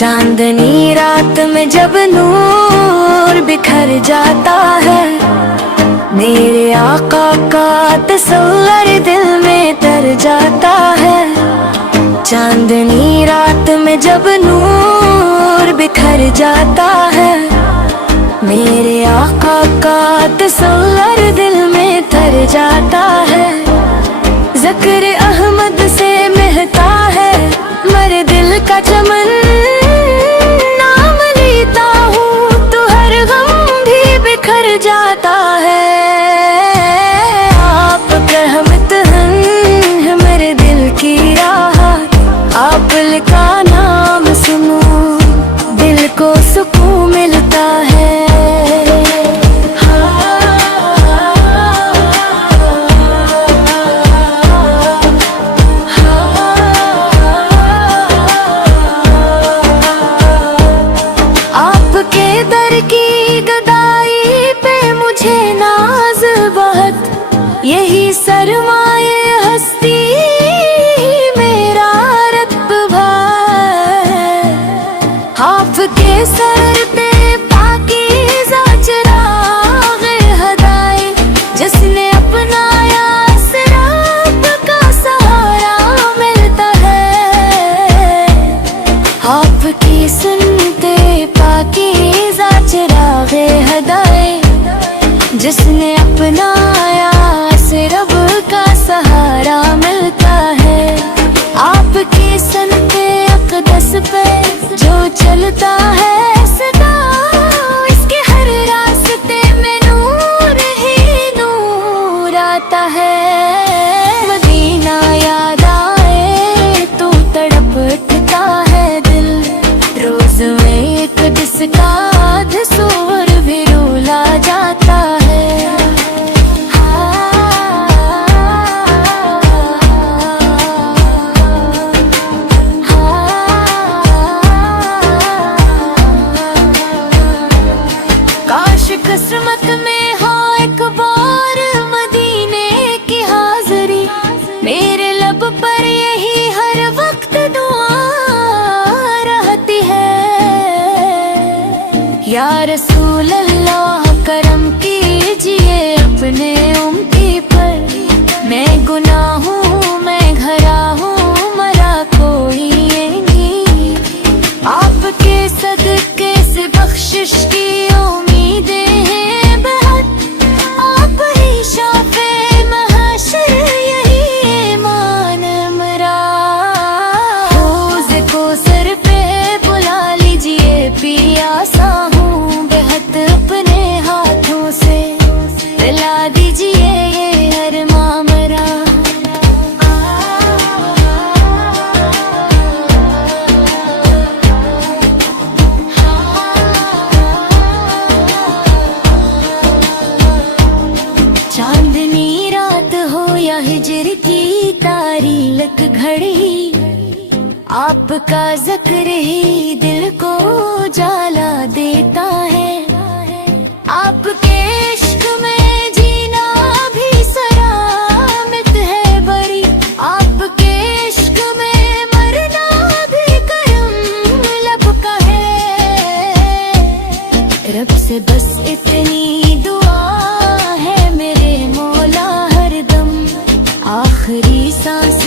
चांदनी रात में जब नूर बिखर जाता है, मेरे आका का तस्वर दिल में तर जाता है। चांदनी रात में जब नूर बिखर जाता है, मेरे आका का तस्वर दिल में तर जाता है। ज़िक्र अहमद से महता है मर दिल का चमन, नाम लेता हूँ तो हर गम भी बिखर जाता है। आप रहमत हैं मेरे दिल की राहत, आप का नाम सुनो दिल को सुकून मिलता है। आपके दर की गदाई पे मुझे नाज बहुत, यही सरमाए हस्ती मेरा रत्बा है। आपके सर पे पाकीज़ा चिराग़ हदाए, जिसने अपनाया सिरात का सहारा मिलता है। आपकी सुनते पाकीज़ा चिराग़ हदाए, जिसने अपनाया से रब का सहारा मिलता है। आपकी सुनते अक़दस पे जो चलता है सदा, इसके हर रास्ते में नूर ही नूर आता है। मदीना याद आए तो तड़प उठता है दिल, रोज़ में एक जिसका सूर भी रूला जाता है। काश किस्मत में हो एक बार मदीने की हाज़री, मेरे लब पर यही हर वक्त दुआ रहती है। या रसूल अल्लाह करम कीजिए अपने उम्मती पर, मैं गुनाहों में घरा हूँ मरा कोई नहीं। आपके सदके से बख्शिश की उम्मीदें हैं बहुत, आप ही शाफ़े महशर यही ईमान मरा। रोज़ को सर पे बुला लीजिए पियासा हूँ बेहद, अपने हाथों से दिला दीजिए ये अरमां मेरा। चांदनी रात हो या हिजर की तारीख घड़ी, आपका ज़िक्र ही दिल को जाला देता है। आपके इश्क में जीना भी सरामत है बड़ी, आपके इश्क में मरना भी करम लब का है। रब से बस इतनी दुआ है मेरे मौला हरदम, आखिरी सांस